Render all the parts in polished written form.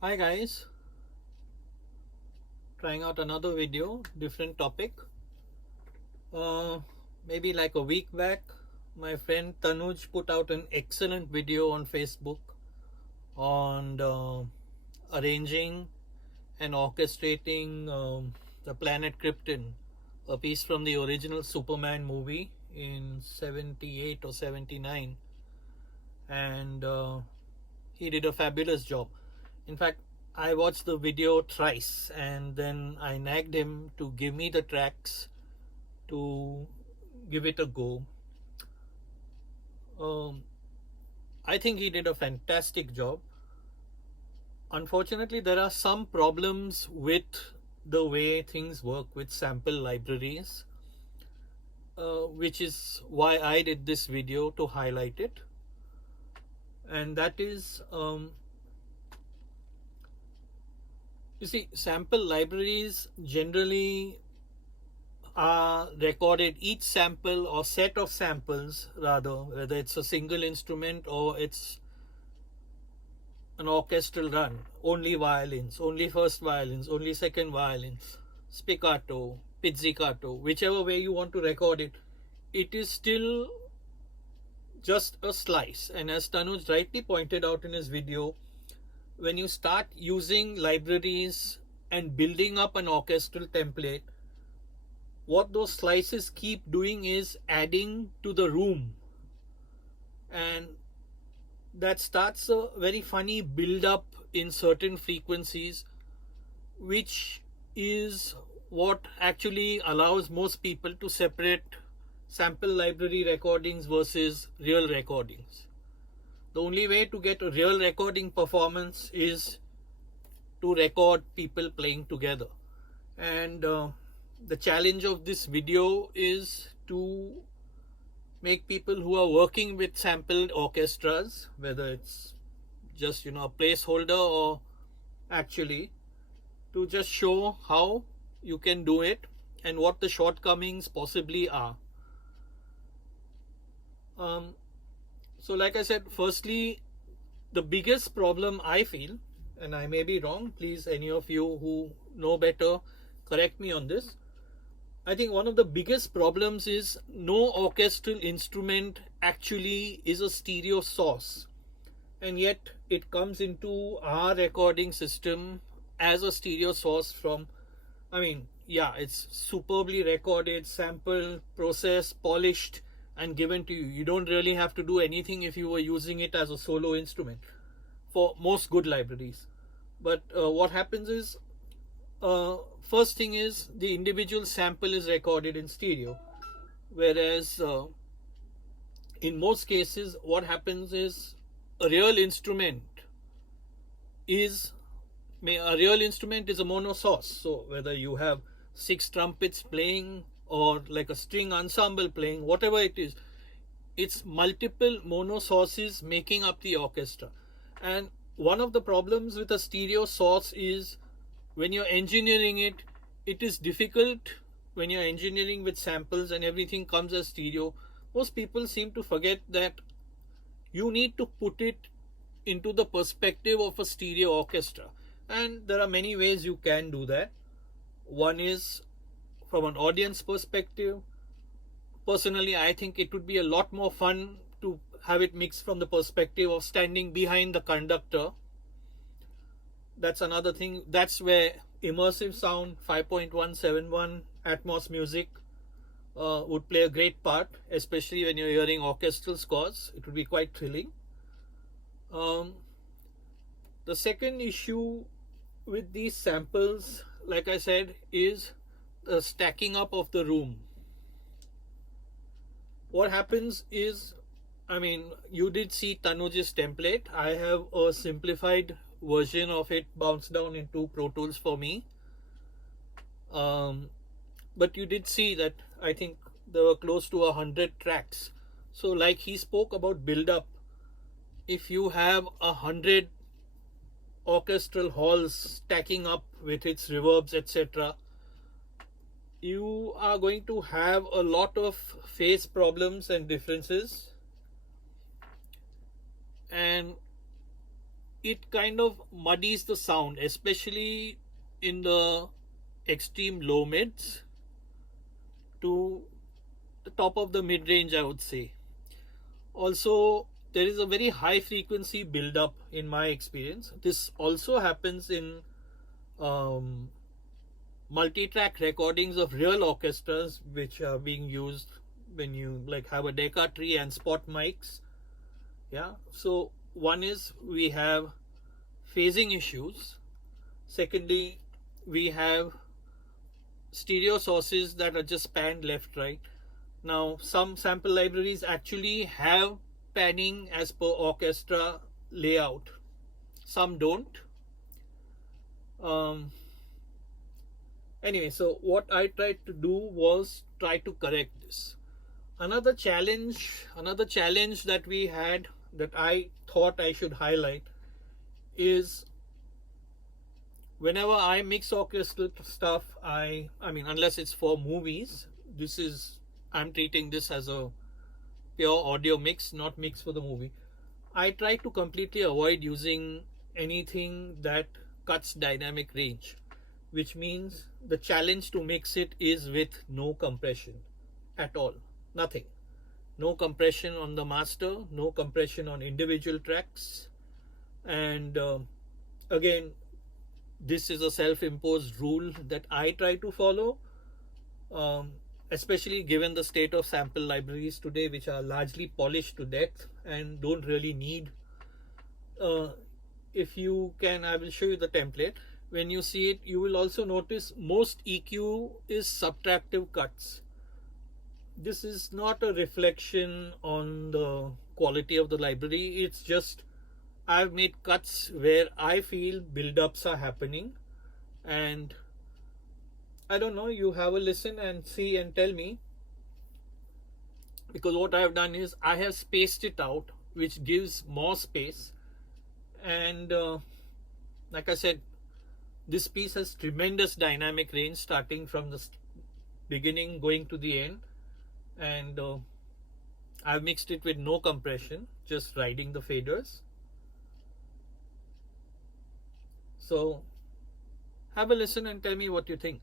Hi guys, trying out another video, different topic. Uh, Maybe like a week back, my friend Tanuj put out an excellent video on Facebook on arranging and orchestrating the planet Krypton, a piece from the original Superman movie in 78 or 79, and he did a fabulous job. In fact, I watched the video thrice and then I nagged him to give me the tracks to give it a go. Um, I think he did a fantastic job. Unfortunately, there are some problems with the way things work with sample libraries, which is why I did this video to highlight it. And that is, you see, sample libraries generally are recorded, each sample or set of samples rather, whether it's a single instrument or it's an orchestral run, only violins, only first violins, only second violins, spiccato, pizzicato, whichever way you want to record it, it is still just a slice. And as Tanuj rightly pointed out in his video, when you start using libraries and building up an orchestral template, what those slices keep doing is adding to the room, and that starts a very funny build up in certain frequencies, which is what actually allows most people to separate sample library recordings versus real recordings. The only way to get a real recording performance is to record people playing together, and the challenge of this video is to make people who are working with sampled orchestras, whether it's just a placeholder or actually, to just show how you can do it and what the shortcomings possibly are. So like I said, firstly, the biggest problem I feel, and I may be wrong, please any of you who know better correct me on this, I think one of the biggest problems is no orchestral instrument actually is a stereo source, and yet it comes into our recording system as a stereo source from, I mean, yeah, it's superbly recorded, sampled, processed, polished, and given to you. You don't really have to do anything if you were using it as a solo instrument for most good libraries. But what happens is, first thing is the individual sample is recorded in stereo, whereas in most cases what happens is a real instrument is a mono source. So whether you have 6 trumpets playing or like a string ensemble playing, whatever it is, it's multiple mono sources making up the orchestra. And one of the problems with a stereo source is when you're engineering it, it is difficult when you're engineering with samples and everything comes as stereo. Most people seem to forget that you need to put it into the perspective of a stereo orchestra. And there are many ways you can do that. One is from an audience perspective. Personally, I think it would be a lot more fun to have it mixed from the perspective of standing behind the conductor. That's another thing. That's where immersive sound, 5.171 Atmos music would play a great part, especially when you're hearing orchestral scores. It would be quite thrilling. The second issue with these samples, like I said, is the stacking up of the room. What happens is, I mean, you did see Tanuj's template. I have a simplified version of it bounced down into Pro Tools for me. But you did see that I think there were close to 100 tracks. So like he spoke about build up, if you have 100 orchestral halls stacking up with its reverbs, etc., you are going to have a lot of phase problems and differences. And it kind of muddies the sound, especially in the extreme low mids to the top of the mid range, I would say. Also, there is a very high frequency build up in my experience. This also happens in um, multi-track recordings of real orchestras which are being used when you like have a Decca tree and spot mics. Yeah, so one is we have phasing issues. Secondly, we have stereo sources that are just panned left right. Now some sample libraries actually have panning as per orchestra layout, some don't. um, Anyway, so what I tried to do was try to correct this. Another challenge that we had, that I thought I should highlight, is whenever I mix orchestral stuff, I mean, unless it's for movies, this is, I'm treating this as a pure audio mix, not mix for the movie. I try to completely avoid using anything that cuts dynamic range, which means the challenge to mix it is with no compression at all. Nothing. No compression on the master, no compression on individual tracks. And again, this is a self imposed rule that I try to follow, um, especially given the state of sample libraries today, which are largely polished to death and don't really need. Uh, if you can, I will show you the template. When you see it, you will also notice most EQ is subtractive cuts. This is not a reflection on the quality of the library, it's just I've made cuts where I feel build-ups are happening, and I don't know, you have a listen and see and tell me, because what I have done is I have spaced it out, which gives more space. And like I said, this piece has tremendous dynamic range starting from the beginning going to the end, and I've mixed it with no compression, just riding the faders. So have a listen and tell me what you think.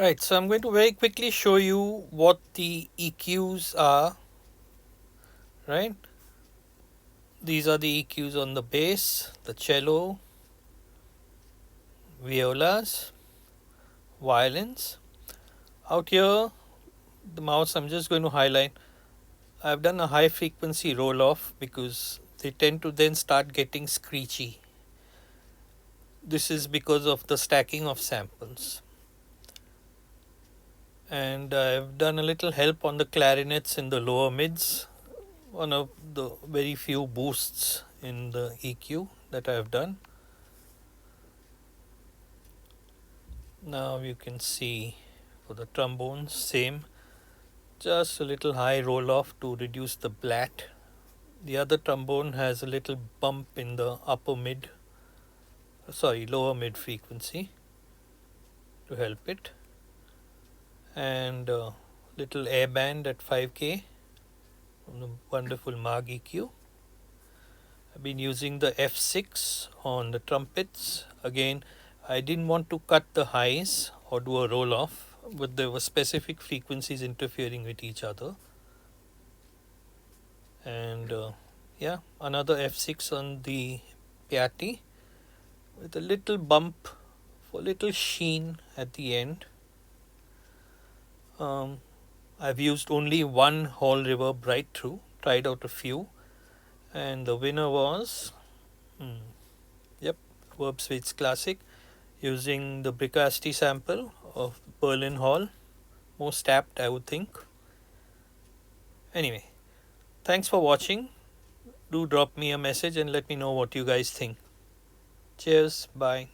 Right, so I'm going to very quickly show you what the EQs are, right? These are the EQs on the bass, the cello, violas, violins. Out here, the mouse, I'm just going to highlight. I've done a high frequency roll off because they tend to then start getting screechy. This is because of the stacking of samples. And I've done a little help on the clarinets in the lower mids, one of the very few boosts in the EQ that I have done. Now you can see for the trombones, same, just a little high roll off to reduce the blat. The other trombone has a little bump in the upper mid, sorry, lower mid frequency to help it, and little air band at 5K from the wonderful Mag EQ. I've been using the F6 on the trumpets. Again, I didn't want to cut the highs or do a roll off, but there were specific frequencies interfering with each other. And yeah, another F6 on the Piatti with a little bump for little sheen at the end. I've used only one Hall reverb right through, tried out a few, and the winner was, yep, Verb Switch Classic, using the Bricasti sample of Berlin Hall. Most apt, I would think. Anyway, thanks for watching. Do drop me a message and let me know what you guys think. Cheers, bye.